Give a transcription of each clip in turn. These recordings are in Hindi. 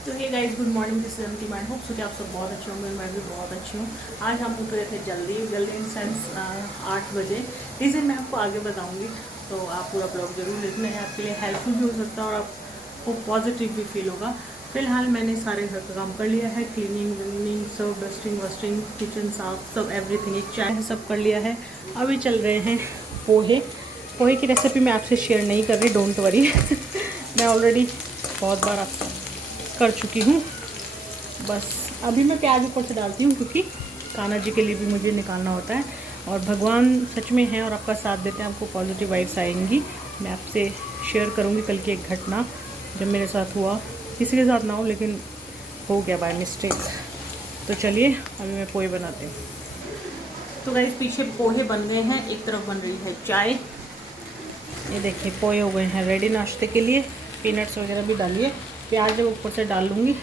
तो ये guys good morning, this is empty mind. Hope so कि आप सब बहुत अच्छे होंगे। मैं भी बहुत अच्छी हूँ। आज हम उठ रहे थे जल्दी इन सेंस 8 बजे। रीज़न मैं आपको आगे बताऊँगी, तो आप पूरा ब्लॉग जरूर देखना है। आपके लिए हेल्पफुल भी हो सकता है और आपको पॉजिटिव भी फील होगा। फिलहाल मैंने सारे घर का काम कर लिया है, क्लीनिंग व्लीनिंग सब, डस्टिंग वस्टिंग, किचन साफ, सब एवरीथिंग। एक चाय है, सब कर लिया है। अभी चल रहे हैं पोहे। पोहे की रेसिपी मैं आपसे शेयर नहीं कर रही, डोंट वरी। मैं ऑलरेडी बहुत बार आप कर चुकी हूँ। बस अभी मैं प्याज ऊपर से डालती हूँ क्योंकि कान्हा जी के लिए भी मुझे निकालना होता है। और भगवान सच में हैं और आपका साथ देते हैं, आपको पॉजिटिव वाइब्स आएंगी। मैं आपसे शेयर करूँगी कल की एक घटना जब मेरे साथ हुआ। किसी के साथ ना हो, लेकिन हो गया बाय मिस्टेक। तो चलिए अभी मैं पोहे बनाती हूँ। तो गाइस पीछे पोहे बन गए हैं, एक तरफ बन रही है चाय। ये देखिए पोहे हो गए हैं रेडी नाश्ते के लिए। पीनट्स वगैरह भी डालिए, प्याज जब ऊपर से डाल लूँगी।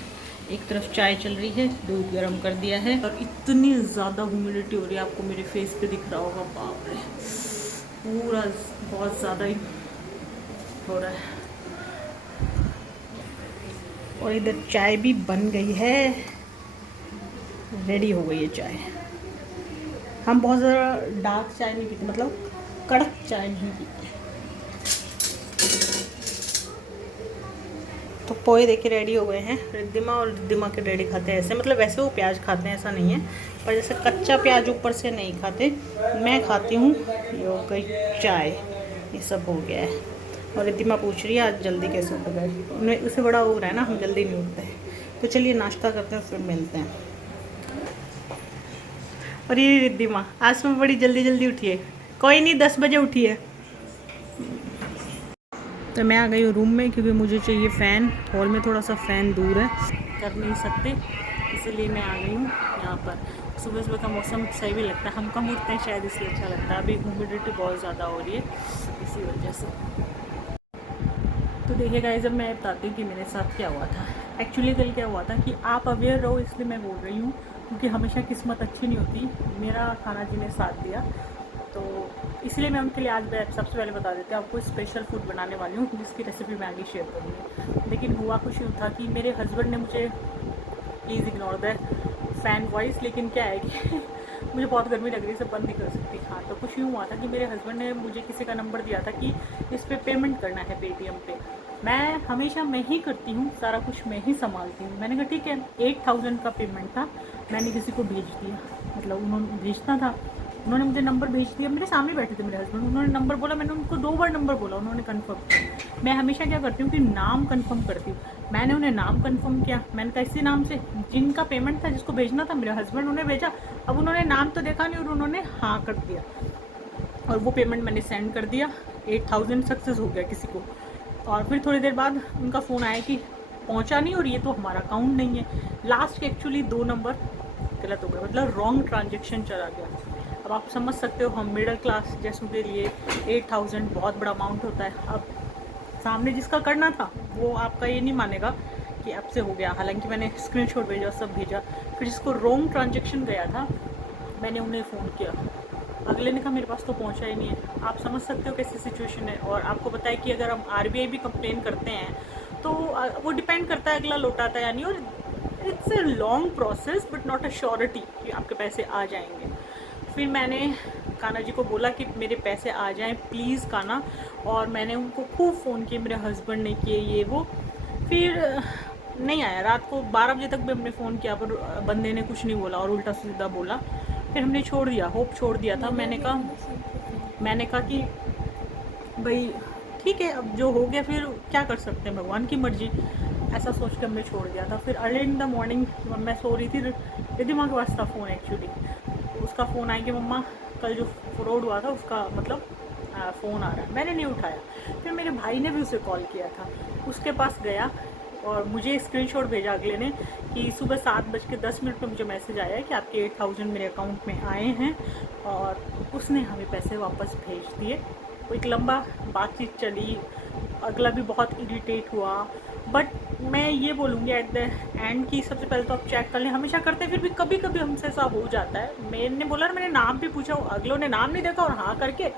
एक तरफ चाय चल रही है, दूध गर्म कर दिया है। और इतनी ज़्यादा ह्यूमिडिटी हो रही है, आपको मेरे फेस पे दिख रहा होगा। बाप रे, पूरा बहुत ज़्यादा ही हो रहा है। और इधर चाय भी बन गई है, रेडी हो गई है चाय। हम बहुत ज़्यादा डार्क चाय नहीं पीते, मतलब कड़क चाय नहीं पीते। तो पोहे देखिए रेडी हो गए हैं। रिद्धिमा और रिद्धिमा के डैडी खाते हैं ऐसे, मतलब वैसे वो प्याज खाते हैं ऐसा नहीं है, पर जैसे कच्चा प्याज ऊपर से नहीं खाते। मैं खाती हूँ। ये हो गई चाय, ये सब हो गया है। और रिद्धिमा पूछ रही है आज जल्दी कैसे उठ गए। उन्हें उसे बड़ा हो रहा है ना, हम जल्दी नहीं उठते हैं। तो चलिए नाश्ता करते हैं, फिर मिलते हैं। और ये रिद्धिमा आज सुबह बड़ी जल्दी जल्दी उठी है। कोई नहीं, 10 बजे उठी है। तो मैं आ गई हूँ रूम में क्योंकि मुझे चाहिए फ़ैन। हॉल में थोड़ा सा फ़ैन दूर है, कर नहीं सकते, इसीलिए मैं आ गई हूँ यहाँ पर। सुबह सुबह का मौसम सही भी लगता है, हम कम उठते हैं शायद इसलिए अच्छा लगता है। अभी ह्यूमिडिटी बहुत ज़्यादा हो रही है इसी वजह से। तो देखिए गाइस, जब मैं बताती हूँ कि मेरे साथ क्या हुआ था। एक्चुअली कल क्या हुआ था कि आप अवेयर रहो, इसलिए मैं बोल रही हूँ, क्योंकि हमेशा किस्मत अच्छी नहीं होती। मेरा खाना जी ने साथ दिया, तो इसलिए मैं उनके लिए आज सबसे पहले बता देती हूँ आपको स्पेशल फूड बनाने वाली हूँ, जिसकी रेसिपी मैं आगे शेयर करूँगी। लेकिन हुआ कुछ यूँ था कि मेरे हस्बैंड ने मुझे, please ignore the fan voice, लेकिन क्या है कि मुझे बहुत गर्मी लग रही है, सब बंद नहीं कर सकती। हाँ, तो कुछ यूँ हुआ था कि मेरे हस्बैंड ने मुझे किसी का नंबर दिया था कि इस पर पेमेंट करना है पेटीएम पे। मैं हमेशा मैं ही करती हूँ, सारा कुछ मैं ही संभालती हूँ। मैंने कहा ठीक है। 8000 का पेमेंट था, मैंने किसी को भेज दिया, मतलब उन्होंने भेजना था, उन्होंने मुझे नंबर भेज दिया। मेरे सामने बैठे थे मेरे हस्बैंड, उन्होंने नंबर बोला, मैंने उनको 2 बार नंबर बोला, उन्होंने कंफर्म किया। मैं हमेशा क्या करती हूँ कि नाम कंफर्म करती हूँ। मैंने उन्हें नाम कंफर्म किया, मैंने कहा इसी नाम से जिनका पेमेंट था, जिसको भेजना था, मेरे हस्बैंड उन्हें भेजा। अब उन्होंने नाम तो देखा नहीं और उन्होंने हाँ कर दिया, और वो पेमेंट मैंने सेंड कर दिया। 8000 सक्सेस हो गया किसी को। और फिर थोड़ी देर बाद उनका फ़ोन आया कि पहुंचा नहीं और ये तो हमारा अकाउंट नहीं है। लास्ट के एक्चुअली 2 नंबर गलत हो गया, मतलब रॉन्ग ट्रांजेक्शन चला गया। अब आप समझ सकते हो, हम मिडिल क्लास जैसों के लिए 8000 बहुत बड़ा अमाउंट होता है। अब सामने जिसका करना था वो आपका ये नहीं मानेगा कि आपसे हो गया, हालांकि मैंने स्क्रीनशॉट भेजा, सब भेजा। फिर जिसको रॉन्ग ट्रांजेक्शन गया था, मैंने उन्हें फ़ोन किया, अगले ने कहा मेरे पास तो पहुंचा ही नहीं है। आप समझ सकते हो कैसी सिचुएशन है। और आपको पता है कि अगर हम आरबीआई भी कंप्लेन करते हैं तो वो डिपेंड करता है अगला लौटाता है या नहीं। और it's a long process but not a surety कि आपके पैसे आ जाएंगे। फिर मैंने कान्हा जी को बोला कि मेरे पैसे आ जाएं प्लीज़ कान्हा। और मैंने उनको खूब फ़ोन किए, मेरे हस्बैंड ने किए, ये वो। फिर नहीं आया। रात को 12 बजे तक भी हमने फ़ोन किया, पर बंदे ने कुछ नहीं बोला और उल्टा सीधा बोला। फिर हमने छोड़ दिया, होप छोड़ दिया था। मैंने कहा कि भाई ठीक है, अब जो हो गया फिर क्या कर सकते हैं, भगवान की मर्जी, ऐसा सोच के हमने छोड़ दिया था। फिर अर्ली इन द मॉर्निंग मैं सो रही थी, रिद्धिमा के पास था फ़ोन एक्चुअली। उसका फ़ोन आया कि मम्मा कल जो फ्रॉड हुआ था उसका मतलब फ़ोन आ रहा है। मैंने नहीं उठाया। फिर मेरे भाई ने भी उसे कॉल किया था, उसके पास गया और मुझे स्क्रीनशॉट भेजा अगले ने कि सुबह 7:10 पर मुझे मैसेज आया है कि आपके 8000 मेरे अकाउंट में आए हैं। और उसने हमें पैसे वापस भेज दिए। वो एक लंबा बातचीत चली, अगला भी बहुत इरिटेट हुआ। बट मैं ये बोलूँगी एट द एंड कि सबसे पहले तो आप चेक कर लें, हमेशा करते हैं, फिर भी कभी कभी हमसे ऐसा हो जाता है। मैंने बोला ना, मैंने नाम भी पूछा, अगलों ने नाम नहीं देखा और हाँ करके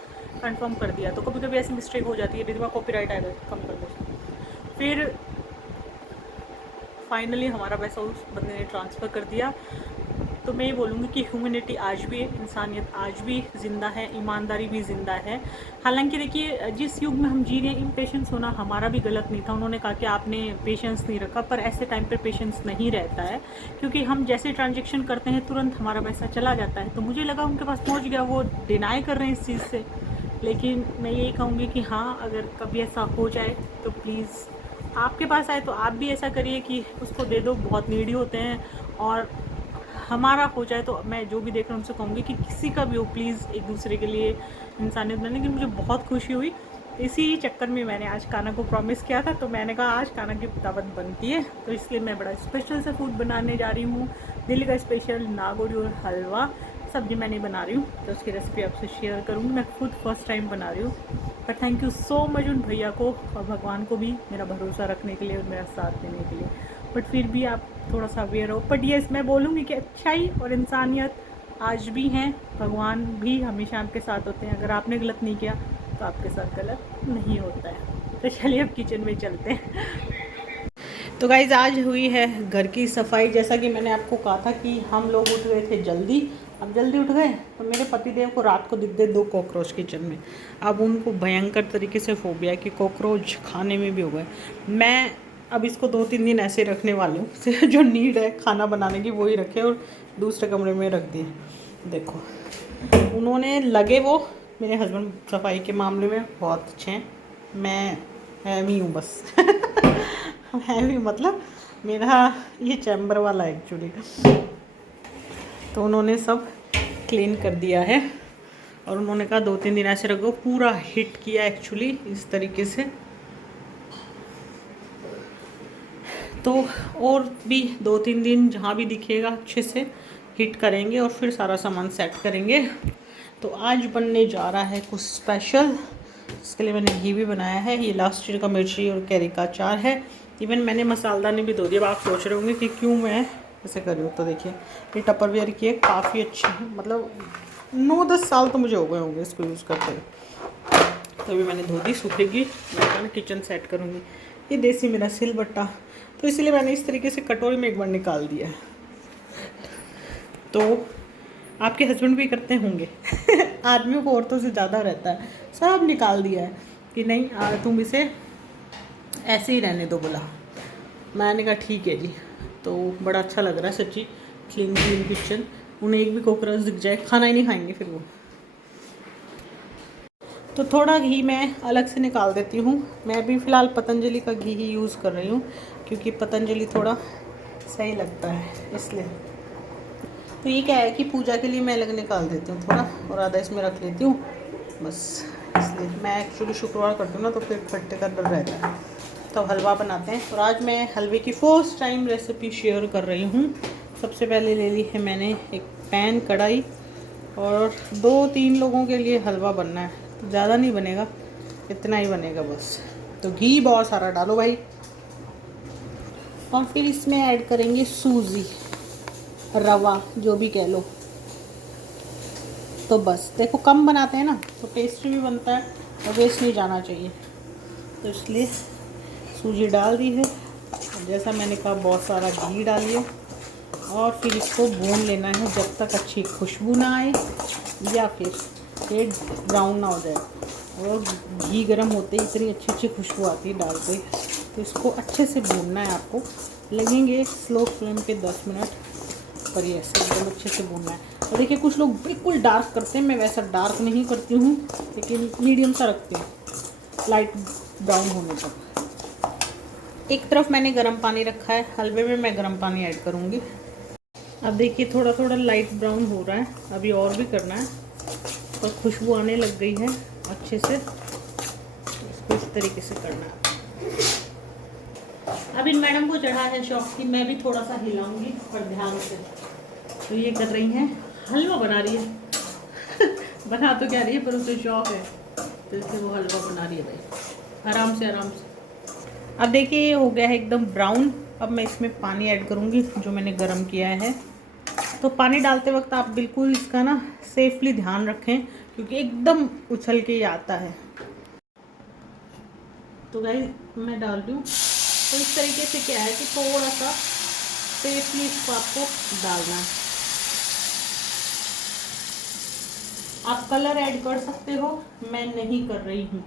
कंफर्म कर दिया। तो कभी कभी ऐसी मिस्टेक हो जाती है। रिद्धिमा कॉपीराइट आएगा, कम कर दो। फिर फाइनली हमारा पैसा उस बंदे ने ट्रांसफ़र कर दिया। तो मैं ये बोलूँगी कि ह्यूमैनिटी आज भी है, इंसानियत आज भी ज़िंदा है, ईमानदारी भी ज़िंदा है। हालांकि देखिए जिस युग में हम जी रहे हैं, इम्पेशेंस होना हमारा भी गलत नहीं था। उन्होंने कहा कि आपने पेशेंस नहीं रखा, पर ऐसे टाइम पर पेशेंस नहीं रहता है, क्योंकि हम जैसे ट्रांजेक्शन करते हैं तुरंत हमारा पैसा चला जाता है। तो मुझे लगा उनके पास पहुँच गया, वो डिनाई कर रहे हैं इस चीज़ से। लेकिन मैं यही कहूँगी कि हाँ, अगर कभी ऐसा हो जाए तो प्लीज़ आपके पास आए तो आप भी ऐसा करिए कि उसको दे दो, बहुत नीडी होते हैं। और हमारा हो जाए तो मैं जो भी देख रहा हूँ उनसे कहूँगी कि किसी का भी हो, प्लीज़ एक दूसरे के लिए इंसानियत बनने की। मुझे बहुत खुशी हुई। इसी चक्कर में मैंने आज काना को प्रॉमिस किया था, तो मैंने कहा आज काना की दावत बनती है, तो इसलिए मैं बड़ा स्पेशल सा फूड बनाने जा रही हूँ। दिल्ली का स्पेशल नागोरी और हलवा। सब्जी मैं नहीं बना रही हूँ, तो उसकी रेसिपी आपसे शेयर करूँगी। मैं खुद फर्स्ट टाइम बना रही हूँ। पर थैंक यू सो मच उन भैया को और भगवान को भी मेरा भरोसा रखने के लिए और मेरा साथ देने के लिए। बट फिर भी आप थोड़ा सा अवेयर हो। बट येस, मैं बोलूँगी कि अच्छाई और इंसानियत आज भी हैं, भगवान भी हमेशा आपके साथ होते हैं। अगर आपने गलत नहीं किया तो आपके साथ गलत नहीं होता है। तो चलिए अब किचन में चलते हैं। तो गाइज़ आज हुई है घर की सफाई। जैसा कि मैंने आपको कहा था कि हम लोग उठ गए थे जल्दी। अब जल्दी उठ गए तो मेरे पतिदेव को रात को दिख गए 2 कॉकरोच किचन में। अब उनको भयंकर तरीके से फोबिया कि कॉकरोच खाने में भी हो गए। मैं अब इसको 2-3 दिन ऐसे रखने वाली हूँ। सिर्फ जो नीड है खाना बनाने की वही रखे और दूसरे कमरे में रख दिए। देखो उन्होंने लगे, वो मेरे हस्बैंड सफाई के मामले में बहुत अच्छे हैं। मैं हैवी हूँ बस। हैवी मतलब मेरा ये चैम्बर वाला है एक्चुअली। तो उन्होंने सब क्लीन कर दिया है और उन्होंने कहा 2-3 दिन ऐसे रखो। पूरा हिट किया एक्चुअली इस तरीके से। तो और भी 2-3 दिन जहाँ भी दिखेगा अच्छे से हिट करेंगे और फिर सारा सामान सेट करेंगे। तो आज बनने जा रहा है कुछ स्पेशल। इसके लिए मैंने घी भी बनाया है। ये लास्ट ईयर का मिर्ची और कैरी का अचार है। इवन मैंने मसालदानी भी धो दिया। अब आप सोच रहे होंगे कि क्यों मैं ऐसे कर रही हूँ। तो देखिए ये टपरवेयर की है, काफ़ी अच्छी है, मतलब 9-10 साल तो मुझे हो गए होंगे इसको यूज़ करते हुए। तो अभी मैंने धो दी, सूखेगी, मैं किचन सेट करूँगी। ये देसी मेरा सिलबट्टा, तो इसलिए मैंने इस तरीके से कटोरी में एक बार निकाल दिया है। तो आपके हस्बैंड भी करते होंगे। आदमियों को औरतों से ज़्यादा रहता है। सब निकाल दिया है कि नहीं तुम इसे ऐसे ही रहने दो बोला। मैंने कहा ठीक है जी। तो बड़ा अच्छा लग रहा है सच्ची, क्लीन किचन। उन्हें एक भी कॉकरोच दिख जाए खाना ही नहीं खाएंगे फिर वो। तो थोड़ा घी मैं अलग से निकाल देती हूँ। मैं अभी फ़िलहाल पतंजलि का घी ही यूज़ कर रही हूँ, क्योंकि पतंजलि थोड़ा सही लगता है इसलिए। तो ये क्या है कि पूजा के लिए मैं अलग निकाल देती हूँ थोड़ा, और आधा इसमें रख लेती हूँ बस। इसलिए मैं एक्चुअली शुक्रवार करती हूँ ना, तो फिर खट्टे का डर रहता है। तो हलवा बनाते हैं। और आज मैं हलवे की फर्स्ट टाइम रेसिपी शेयर कर रही हूँ। सबसे पहले ले ली है मैंने एक पैन, कढ़ाई, और 2-3 लोगों के लिए हलवा बनना है, तो ज़्यादा नहीं बनेगा, इतना ही बनेगा बस। तो घी बहुत सारा डालो भाई। और फिर इसमें ऐड करेंगे सूजी, रवा, जो भी कह लो। तो बस देखो कम बनाते हैं ना तो टेस्टी भी बनता है और वेस्ट नहीं जाना चाहिए, तो इसलिए सूजी डाल दी है। जैसा मैंने कहा बहुत सारा घी डालिए और फिर इसको भून लेना है जब तक अच्छी खुशबू ना आए या फिर ये ब्राउन ना हो जाए। और घी गर्म होते ही इतनी अच्छी खुशबू आती है डालते, तो इसको अच्छे से भूनना है आपको। लगेंगे स्लो फ्लेम पे 10 मिनट, पर ये ऐसे एकदम अच्छे से भूनना है। और देखिए कुछ लोग बिल्कुल डार्क करते हैं, मैं वैसा डार्क नहीं करती हूँ, लेकिन मीडियम सा रखती हूँ, लाइट ब्राउन होने तक। एक तरफ मैंने गर्म पानी रखा है, हलवे में मैं गर्म पानी ऐड करूँगी। अब देखिए थोड़ा थोड़ा लाइट ब्राउन हो रहा है, अभी और भी करना है, और खुशबू आने लग गई है अच्छे से। इसको इस तरीके से करना है। अब इन मैडम को चढ़ा है शौक की, मैं भी थोड़ा सा हिलाऊंगी पर ध्यान से। तो ये कर रही हैं, हलवा बना रही है। बना तो क्या रही है, पर उसे शौक है, तो इसलिए वो हलवा बना रही है भाई, आराम से आराम से। अब देखिए ये हो गया है एकदम ब्राउन। अब मैं इसमें पानी ऐड करूँगी जो मैंने गर्म किया है। तो पानी डालते वक्त आप बिल्कुल इसका ना सेफली ध्यान रखें, क्योंकि एकदम उछल के ही आता है। तो गाइस मैं डाल रही हूँ तो इस तरीके से क्या है कि थोड़ा सा सेफली इसको आपको डालना है। आप कलर ऐड कर सकते हो, मैं नहीं कर रही हूँ।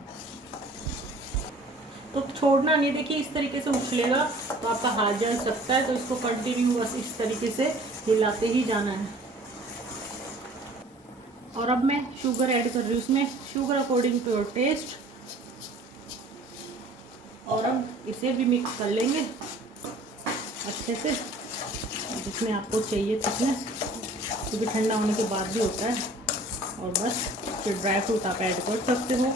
तो छोड़ना नहीं, देखिए इस तरीके से उछलेगा तो आपका हाथ जल सकता है, तो इसको कंटिन्यू बस इस तरीके से हिलाते ही जाना है। और अब मैं शुगर ऐड कर रही हूँ इसमें, sugar according to your taste. और अब इसे भी मिक्स कर लेंगे अच्छे से, जिसमें आपको चाहिए थिकनेस, क्योंकि ठंडा होने के बाद भी होता है। और बस फिर ड्राई फ्रूट आप ऐड कर सकते हो।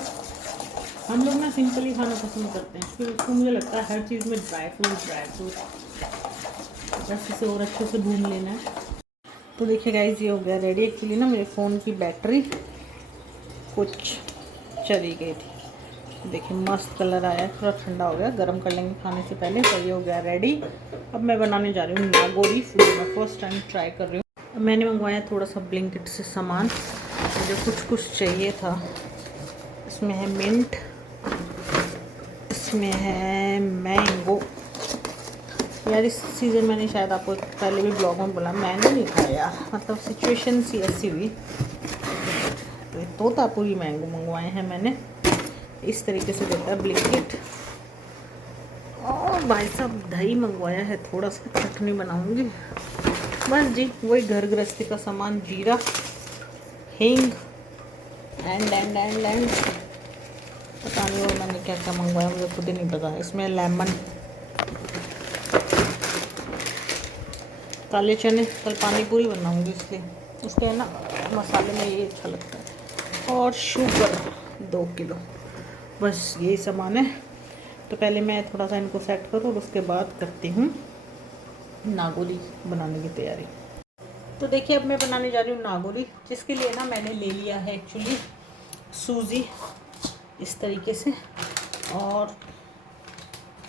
हम लोग ना सिंपली खाना पसंद करते हैं, फिर उसको मुझे लगता है हर चीज़ में ड्राई फ्रूट। बस इसे और अच्छे से भून लेना है। तो देखिए गाइस, ये हो गया रेडी। एक्चुअली ना मेरे फ़ोन की बैटरी कुछ चली गई थी। देखिए मस्त कलर आया है, थोड़ा ठंडा हो गया, गर्म कर लेंगे खाने से पहले। तो ये हो गया रेडी। अब मैं बनाने जा रही हूँ नागोरी फूड। मैं फर्स्ट टाइम ट्राई कर रही हूँ। मैंने मंगवाया थोड़ा सा ब्लिंकिट से सामान, मुझे कुछ चाहिए था। इसमें है मिंट, इसमें है मैंगो। यार इस सीज़न मैंने शायद आपको पहले भी ब्लॉग में बोला, मैंने नहीं खाया यार, मतलब सिचुएशन सी ऐसी हुई। तो तोतापुरी मैंगो मंगवाए हैं मैंने, इस तरीके से देता है ब्लिंकिट। और भाई साहब दही मंगवाया है, थोड़ा सा चटनी बनाऊंगी। बस जी वही घर गृहस्थी का सामान, जीरा, हींग एंड पता नहीं और मैंने क्या क्या मंगवाया, मुझे खुद ही नहीं पता। इसमें लेमन, काले चने, कल पानी पूरी बनाऊंगी इसलिए उसके ना मसाले में ये अच्छा लगता है। और शुगर 2 किलो, बस यही सामान है। तो पहले मैं थोड़ा सा इनको सेट करूँ और उसके बाद करती हूँ नागोरी बनाने की तैयारी। तो देखिए अब मैं बनाने जा रही हूँ नागोरी, जिसके लिए ना मैंने ले लिया है एक्चुअली सूजी इस तरीके से, और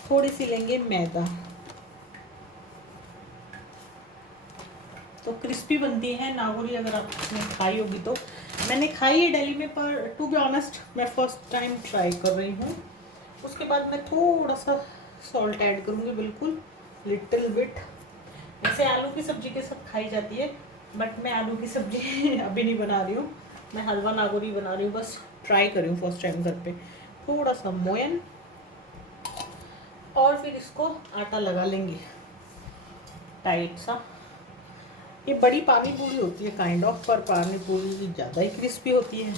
थोड़ी सी लेंगे मैदा। तो क्रिस्पी बनती है नागोरी, अगर आपने खाई होगी तो। मैंने खाई है दिल्ली में, पर टू बी ऑनेस्ट मैं फर्स्ट टाइम ट्राई कर रही हूँ। उसके बाद मैं थोड़ा सा सॉल्ट ऐड करूँगी, बिल्कुल लिटिल बिट। वैसे आलू की सब्ज़ी के साथ खाई जाती है, बट मैं आलू की सब्ज़ी अभी नहीं बना रही हूँ, मैं हलवा नागोरी बना रही हूँ। बस ट्राई कर रही हूँ फर्स्ट टाइम घर पे। थोड़ा सा मोयन, और फिर इसको आटा लगा लेंगे टाइट सा। ये बड़ी पानी पूरी होती है काइंड ऑफ, पर पानी पूरी ज़्यादा ही क्रिस्पी होती है,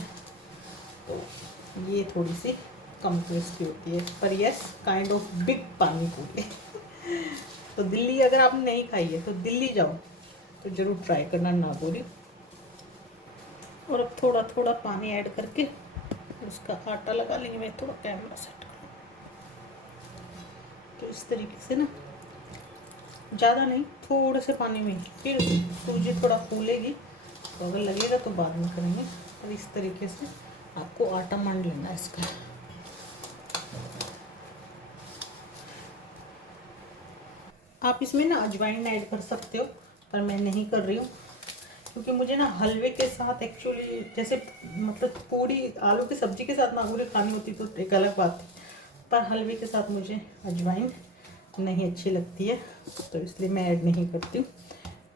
तो ये थोड़ी सी कम क्रिस्पी होती है। पर यस, काइंड ऑफ बिग पानी पूरी। तो दिल्ली अगर आपने नहीं खाई है तो दिल्ली जाओ तो ज़रूर ट्राई करना नागोरी। और अब थोड़ा थोड़ा पानी ऐड करके उसका आटा लगा लेंगे। मैं थोड़ा कैमरा सेट करूँ, तो इस तरीके से ना, ज़्यादा नहीं, थोड़े से पानी में, फिर सूजी थोड़ा फूलेगी, तो अगर लगेगा तो बाद में करेंगे। और इस तरीके से आपको आटा मान लेना है इसका। आप इसमें ना अजवाइन ऐड कर सकते हो, पर मैं नहीं कर रही हूँ, क्योंकि मुझे ना हलवे के साथ एक्चुअली, जैसे मतलब पूरी आलू की सब्ज़ी के साथ नागोरी खानी होती तो एक अलग बात है, पर हलवे के साथ मुझे अजवाइन नहीं अच्छी लगती है, तो इसलिए मैं ऐड नहीं करती हूँ।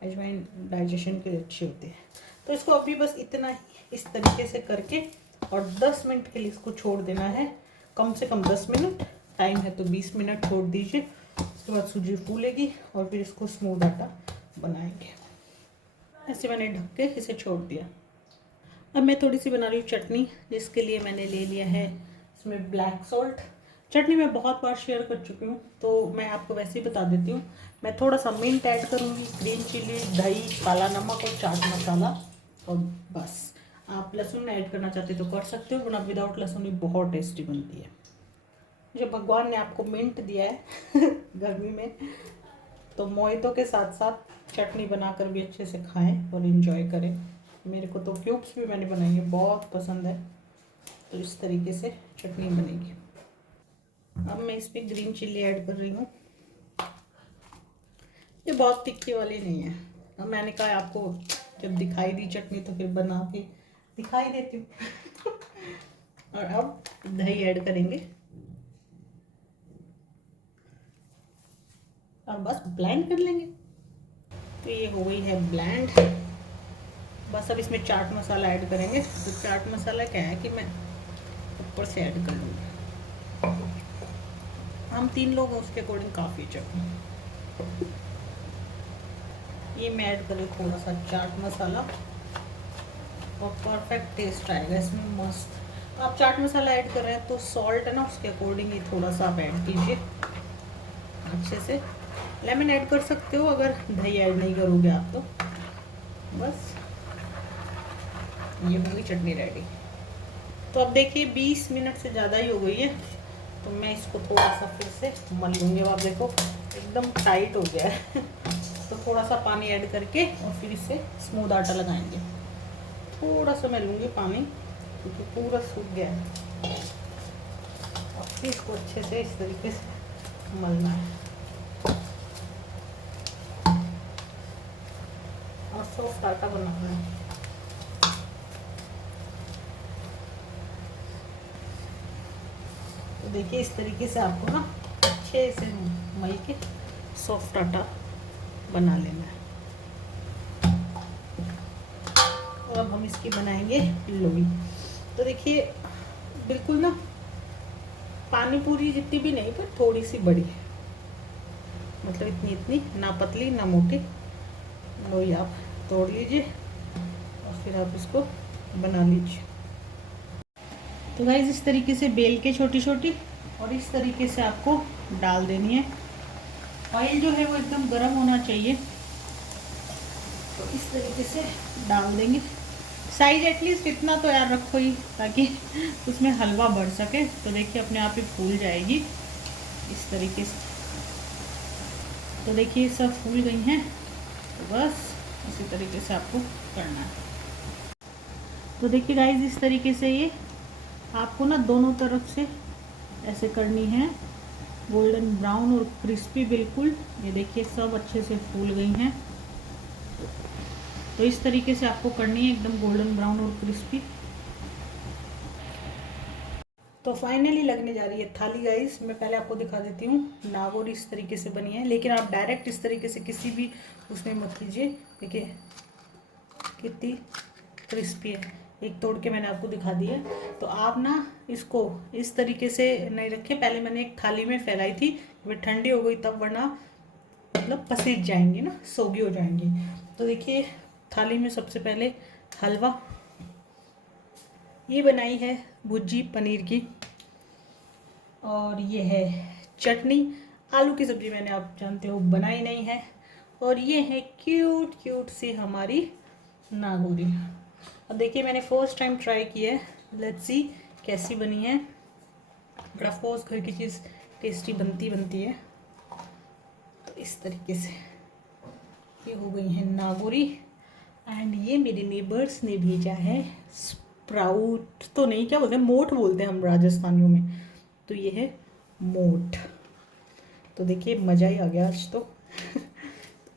अजवाइन डाइजेशन के लिए अच्छी होती है। तो इसको अभी बस इतना ही इस तरीके से करके और 10 मिनट के लिए इसको छोड़ देना है, कम से कम 10 मिनट, टाइम है तो 20 मिनट छोड़ दीजिए। उसके बाद सूजी फूलेगी और फिर इसको स्मूथ आटा बनाएंगे। ऐसे मैंने ढक के इसे छोड़ दिया। अब मैं थोड़ी सी बना रही हूँ चटनी, जिसके लिए मैंने ले लिया है इसमें ब्लैक सॉल्ट। चटनी मैं बहुत बार शेयर कर चुकी हूँ, तो मैं आपको वैसे ही बता देती हूँ। मैं थोड़ा सा मिंट ऐड करूँगी, ग्रीन चिली, दही, काला नमक और चाट मसाला, और बस। आप लहसुन ऐड करना चाहते तो कर सकते हो, वरना विदाउट लहसुन ही बहुत टेस्टी बनती है। जो भगवान ने आपको मिंट दिया है गर्मी में, तो मोहितों के साथ साथ चटनी बनाकर भी अच्छे से खाएं और इन्जॉय करें। मेरे को तो क्यूब्स भी मैंने बनाई है, बहुत पसंद है। तो इस तरीके से चटनी बनेगी। अब मैं इस पर ग्रीन चिल्ली ऐड कर रही हूँ। ये बहुत तिक्की वाली नहीं है। अब मैंने कहा आपको जब दिखाई दी चटनी तो फिर बना के दिखाई देती हूँ। और अब दही ऐड करेंगे। और बस ब्लेंड कर लेंगे। तो ये हो गई है ब्लेंड। बस अब इसमें चाट मसाला ऐड करेंगे। तो चाट मसाला क्या है कि मैं ऊपर से ऐड कर लूँगी, हम 3 लोग हैं उसके अकॉर्डिंग काफ़ी चटनी। ये मैं ऐड करूँ थोड़ा सा चाट मसाला और परफेक्ट टेस्ट आएगा इसमें मस्त। तो आप चाट मसाला ऐड कर रहे हैं तो सॉल्ट है ना उसके अकॉर्डिंग ही थोड़ा सा आप ऐड कीजिए अच्छे से। लेमन ऐड कर सकते हो अगर दही ऐड नहीं करोगे आप तो। बस ये हो गई चटनी रेडी। तो अब देखिए 20 मिनट से ज़्यादा ही हो गई है, तो मैं इसको थोड़ा सा फिर से मल लूँगी। अब आप देखो एकदम टाइट हो गया है तो थोड़ा सा पानी ऐड करके और फिर इसे स्मूथ आटा लगाएंगे। थोड़ा सा मैं लूँगी पानी क्योंकि पूरा सूख गया है। और फिर इसको अच्छे से इस तरीके से मलना है और सॉफ्ट आटा बनाना है। तो देखिए इस तरीके से आपको ना अच्छे से मल के सॉफ्ट आटा बना लेना है। और अब हम इसकी बनाएंगे लोई। तो देखिए बिल्कुल ना पानी पूरी जितनी भी नहीं पर थोड़ी सी बड़ी, मतलब इतनी इतनी, ना पतली ना मोटी लोई आप तोड़ लीजिए और फिर आप इसको बना लीजिए। तो गाइस इस तरीके से बेल के छोटी छोटी और इस तरीके से आपको डाल देनी है। ऑयल जो है वो एकदम गर्म होना चाहिए। तो इस तरीके से डाल देंगे। साइज एटलीस्ट इतना तो यार रखो ही ताकि उसमें हलवा बढ़ सके। तो देखिए अपने आप ही फूल जाएगी इस तरीके से। तो देखिए सब फूल गई हैं। तो बस इसी तरीके से आपको करना है। तो देखिए गाइस इस तरीके से ये आपको ना दोनों तरफ से ऐसे करनी है, गोल्डन ब्राउन और क्रिस्पी बिल्कुल। ये देखिए सब अच्छे से फूल गई हैं। तो इस तरीके से आपको करनी है एकदम गोल्डन ब्राउन और क्रिस्पी। तो फाइनली लगने जा रही है थाली गाइस। मैं पहले आपको दिखा देती हूँ। नागोरी इस तरीके से बनी है, लेकिन आप डायरेक्ट इस तरीके से किसी भी उसमें मत कीजिए। देखिए कितनी क्रिस्पी है। एक तोड़ के मैंने आपको दिखा दी है। तो आप ना इसको इस तरीके से नहीं रखें। पहले मैंने एक थाली में फैलाई थी, वे ठंडी हो गई तब, वरना मतलब पसीज जाएंगी ना, सोगी हो जाएंगी। तो देखिए थाली में सबसे पहले हलवा, ये बनाई है भुर्जी पनीर की, और ये है चटनी। आलू की सब्ज़ी मैंने आप जानते हो बनाई नहीं है। और ये है क्यूट क्यूट सी हमारी नागोरी। अब देखिए मैंने फर्स्ट टाइम ट्राई की है, लेट्स सी कैसी बनी है। बट ऑफ कोर्स घर की चीज़ टेस्टी बनती है। तो इस तरीके से ये हो गई है नागोरी। एंड ये मेरे नेबर्स ने भेजा है स्प्राउट, तो नहीं क्या बोलते हैं, मोठ बोलते हैं हम राजस्थानियों में। तो ये है मोठ। तो देखिए मज़ा ही आ गया आज तो।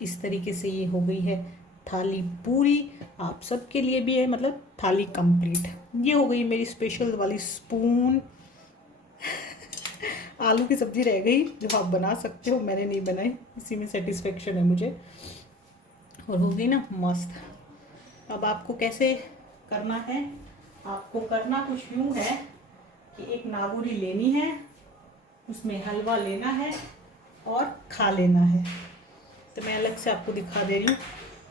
इस तरीके से ये हो गई है थाली पूरी। आप सबके लिए भी है, मतलब थाली कंप्लीट। ये हो गई मेरी स्पेशल वाली स्पून। आलू की सब्ज़ी रह गई जो आप बना सकते हो, मैंने नहीं बनाई, इसी में सेटिस्फेक्शन है मुझे। और हो गई ना मस्त। अब आपको कैसे करना है, आपको करना कुछ यूँ है कि एक नागोरी लेनी है, उसमें हलवा लेना है और खा लेना है। तो मैं अलग से आपको दिखा दे रही हूँ।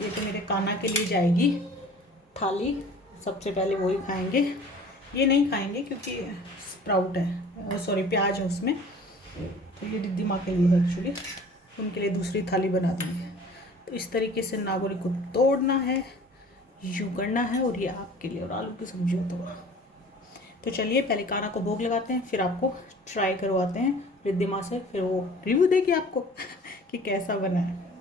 ये तो मेरे कान्हा के लिए जाएगी थाली, सबसे पहले वही खाएंगे। ये नहीं खाएंगे क्योंकि स्प्राउट है, सॉरी प्याज है उसमें। तो ये दीदी माँ के लिए है एक्चुअली, उनके लिए दूसरी थाली बना दी है। तो इस तरीके से नागोरी को तोड़ना है, यूँ करना है, और ये आपके लिए। और आलू की सब्जी हो तो चलिए पहले कान्हा को भोग लगाते हैं, फिर आपको ट्राई करवाते हैं रिद्धिमा से, फिर वो रिव्यू देगी आपको कि कैसा बना है।